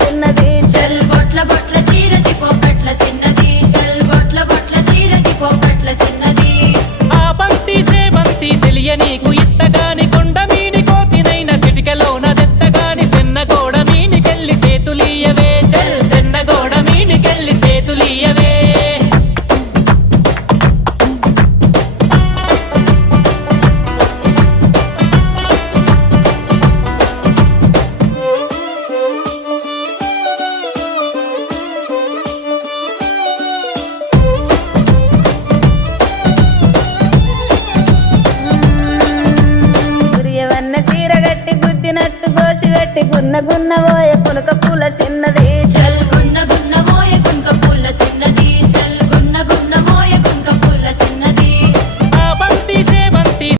చిన్నది చల్ బొట్ల బొట్ల సీరది పోకట్ల చిన్నది చల్ బొట్ల బొట్ల సీరది పోకట్ల చిన్నది ఆ బంతి సేవంతి సెలియ నీకు ఇత్తగాని కొండ మీని కోతినైన సిటికలోన దెత్తగాని సెన్నగోడ మీనికెళ్ళి సేతులీయవే చల్ సెన్నగోడ మీనికెళ్ళి సేతులీయవే గురియవన్న సీర గట్టి గుద్దినట్టు గోసి పెట్టి గున్న గున్న పోయే పులక పూల చిన్నది